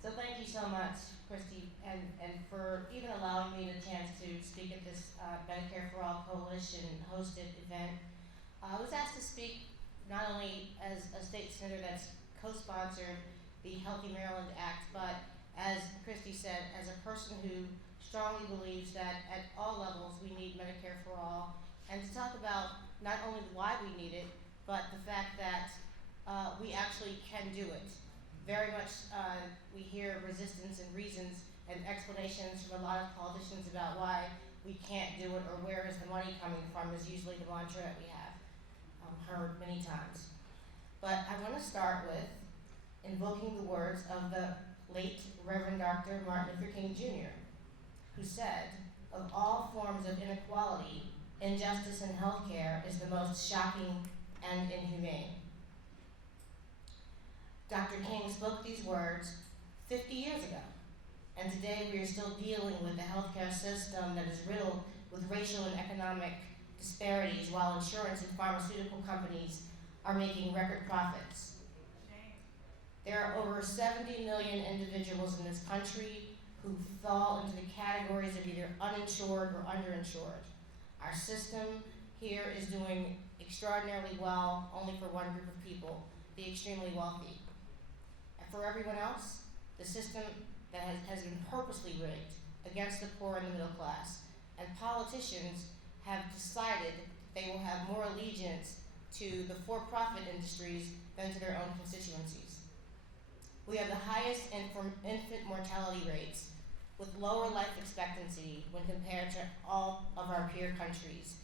So thank you so much, Christy, and for even allowing me the chance to speak at this Medicare for All Coalition hosted event. I was asked to speak not only as a state senator that's co-sponsored the Healthy Maryland Act, but as Christy said, as a person who strongly believes that at all levels we need Medicare for all, and to talk about not only why we need it, but the fact that we actually can do it. Very much we hear resistance and reasons and explanations from a lot of politicians about why we can't do it or where is the money coming from is usually the mantra that we have heard many times. But I want to start with invoking the words of the late Reverend Dr. Martin Luther King Jr., who said, "Of all forms of inequality, injustice in healthcare is the most shocking and inhumane." Dr. King spoke these words 50 years ago, and today we are still dealing with a healthcare system that is riddled with racial and economic disparities while insurance and pharmaceutical companies are making record profits. There are over 70 million individuals in this country who fall into the categories of either uninsured or underinsured. Our system here is doing extraordinarily well only for one group of people, the extremely wealthy. And for everyone else, the system that has been purposely rigged against the poor and the middle class. And politicians have decided they will have more allegiance to the for-profit industries than to their own constituencies. We have the highest infant mortality rates with lower life expectancy when compared to all of our peer countries.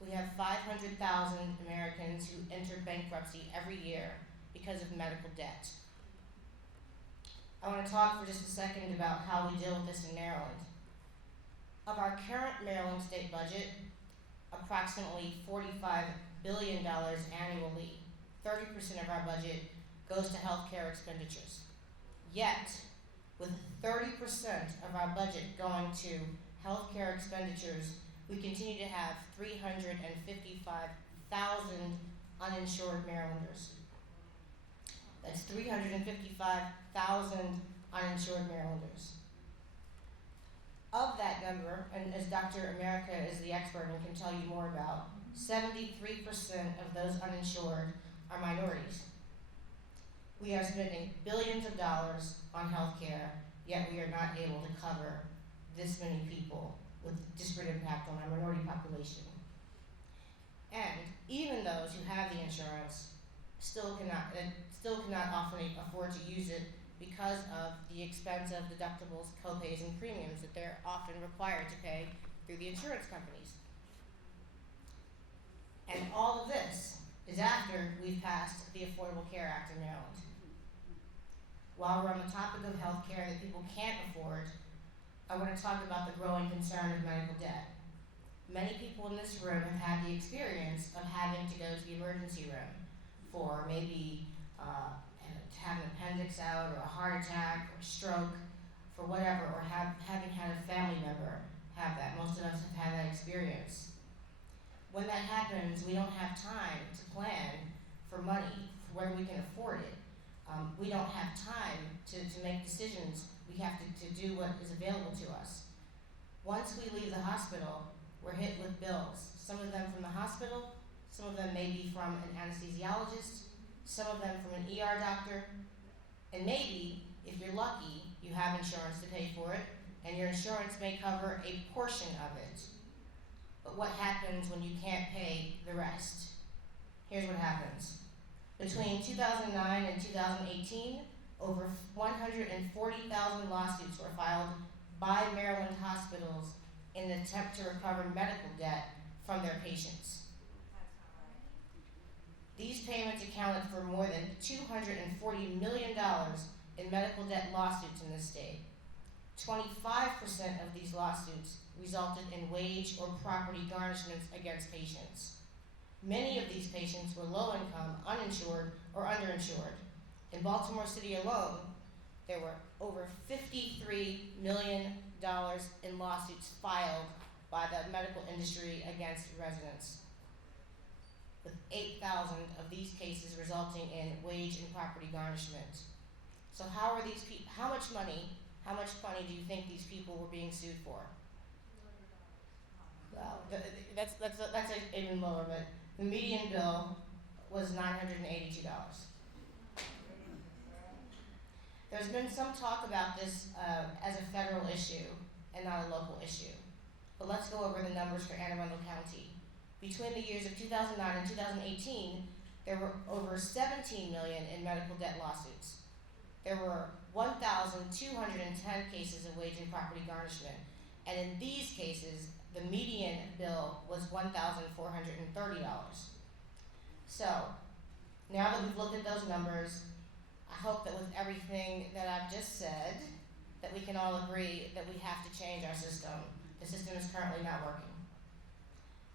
We have 500,000 Americans who enter bankruptcy every year because of medical debt. I want to talk for just a second about how we deal with this in Maryland. Of our current Maryland state budget, approximately $45 billion annually, 30% of our budget goes to healthcare expenditures. Yet, with 30% of our budget going to healthcare expenditures, we continue to have 355,000 uninsured Marylanders. That's 355,000 uninsured Marylanders. Of that number, and as Dr. America is the expert and can tell you more about, 73% of those uninsured are minorities. We are spending billions of dollars on healthcare, yet we are not able to cover this many people with disparate impact on our minority population. And even those who have the insurance still cannot often afford to use it because of the expense of deductibles, copays, and premiums that they're often required to pay through the insurance companies. And all of this is after we've passed the Affordable Care Act in Maryland. While we're on the topic of health care that people can't afford, I want to talk about the growing concern of medical debt. Many people in this room have had the experience of having to go to the emergency room for maybe to have an appendix out or a heart attack or stroke for whatever, or having had a family member have that. Most of us have had that experience. When that happens, we don't have time to plan for money, for whether we can afford it. We don't have time to make decisions. We have to do what is available to us. Once we leave the hospital, we're hit with bills. Some of them from the hospital, some of them maybe from an anesthesiologist, some of them from an ER doctor, and maybe, if you're lucky, you have insurance to pay for it, and your insurance may cover a portion of it. But what happens when you can't pay the rest? Here's what happens. Between 2009 and 2018, over 140,000 lawsuits were filed by Maryland hospitals in an attempt to recover medical debt from their patients. These payments accounted for more than $240 million in medical debt lawsuits in this state. 25% of these lawsuits resulted in wage or property garnishments against patients. Many of these patients were low income, uninsured, or underinsured. In Baltimore City alone, there were over $53 million in lawsuits filed by the medical industry against residents, with 8,000 of these cases resulting in wage and property garnishment. So how much money do you think these people were being sued for? Well, that's even lower, but the median bill was $982. There's been some talk about this as a federal issue and not a local issue. But let's go over the numbers for Anne Arundel County. Between the years of 2009 and 2018, there were over 17 million in medical debt lawsuits. There were 1,210 cases of wage and property garnishment. And in these cases, the median bill was $1,430. So, now that we've looked at those numbers, I hope that with everything that I've just said, that we can all agree that we have to change our system. The system is currently not working.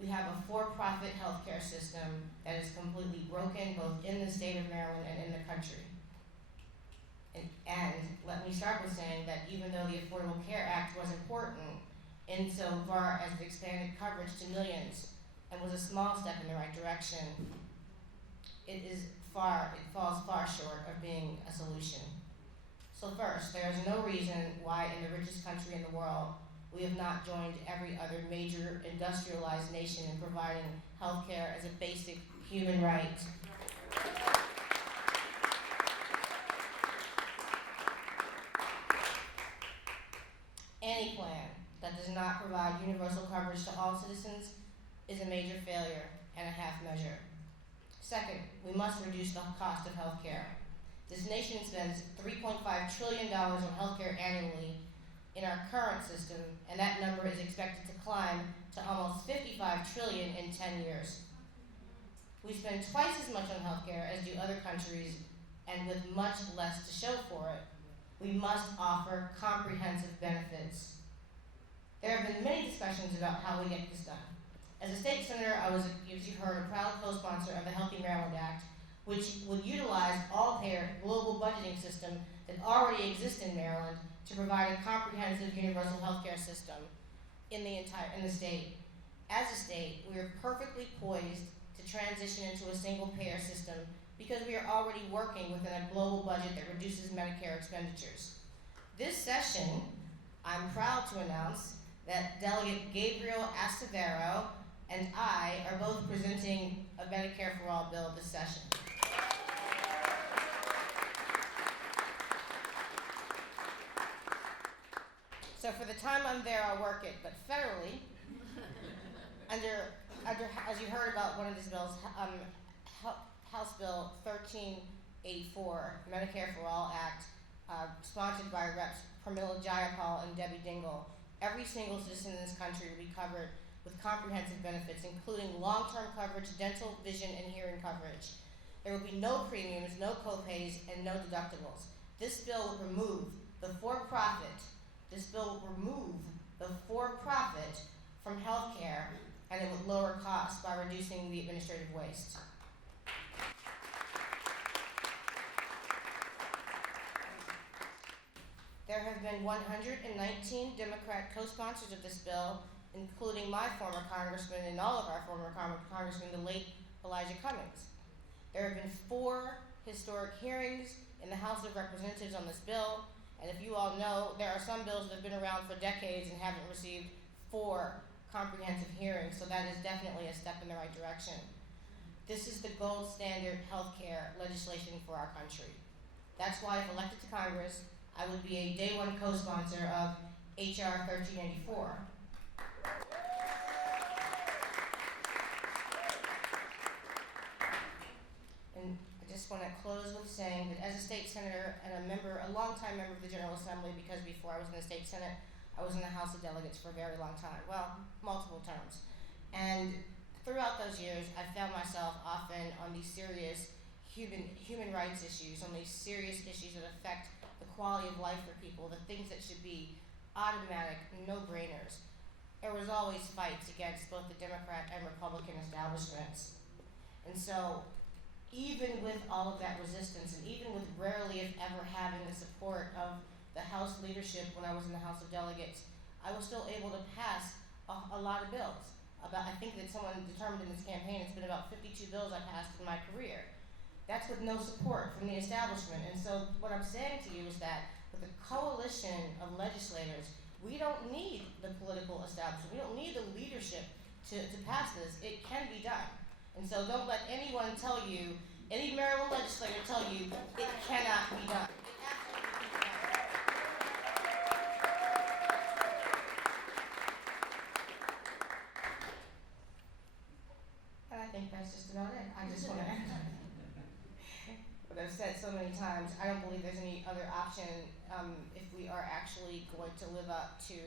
We have a for-profit healthcare system that is completely broken both in the state of Maryland and in the country. And let me start with saying that even though the Affordable Care Act was important insofar as it expanded coverage to millions and was a small step in the right direction, it falls far short of being a solution. So first, there is no reason why in the richest country in the world we have not joined every other major industrialized nation in providing health care as a basic human right. Any plan that does not provide universal coverage to all citizens is a major failure and a half measure. Second, we must reduce the cost of health care. This nation spends $3.5 trillion on health care annually in our current system, and that number is expected to climb to almost $55 trillion in 10 years. We spend twice as much on health care as do other countries, and with much less to show for it. We must offer comprehensive benefits. There have been many discussions about how we get this done. As a state senator, I was, as you heard, a proud co-sponsor of the Healthy Maryland Act, which would utilize all-payer global budgeting system that already exists in Maryland to provide a comprehensive universal healthcare system in the state. As a state, we are perfectly poised to transition into a single-payer system because we are already working within a global budget that reduces Medicare expenditures. This session, I'm proud to announce that Delegate Gabriel Acevero and I are both presenting a Medicare for All bill this session. So for the time I'm there, I'll work it, but federally, under as you heard about one of these bills, House Bill 1384, Medicare for All Act, sponsored by Reps. Pramila Jayapal and Debbie Dingell, every single citizen in this country will be covered with comprehensive benefits, including long-term coverage, dental, vision, and hearing coverage. There will be no premiums, no copays, and no deductibles. This bill will remove the for-profit from healthcare, and it would lower costs by reducing the administrative waste. There have been 119 Democrat co-sponsors of this bill, including my former congressman and all of our former congressmen, the late Elijah Cummings. There have been 4 historic hearings in the House of Representatives on this bill, and if you all know, there are some bills that have been around for decades and haven't received 4 comprehensive hearings, so that is definitely a step in the right direction. This is the gold standard healthcare legislation for our country. That's why, if elected to Congress, I would be a day one co-sponsor of H.R. 1384. And I just want to close with saying that as a state senator and a longtime member of the General Assembly, because before I was in the state Senate, I was in the House of Delegates for a very long time, well, multiple terms. And throughout those years, I found myself often on these serious human rights issues, on these serious issues that affect the quality of life for people, the things that should be automatic, no-brainers. There was always fights against both the Democrat and Republican establishments. And so, even with all of that resistance, and even with rarely, if ever, having the support of the House leadership when I was in the House of Delegates, I was still able to pass a lot of bills. I think that someone determined in this campaign, it's been about 52 bills I passed in my career. That's with no support from the establishment. And so what I'm saying to you is that with a coalition of legislators, we don't need the political establishment. We don't need the leadership to pass this. It can be done. And so don't let anyone tell you, any Maryland legislator tell you it cannot be done. It absolutely can be done. And I think that's just about it. I just want to but I've said so many times, I don't believe there's any other option if we are actually going to live up to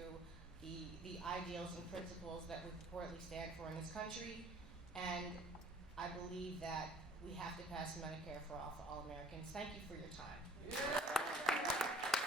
the ideals and principles that we purportedly stand for in this country. And I believe that we have to pass Medicare for all Americans. Thank you for your time. Yeah.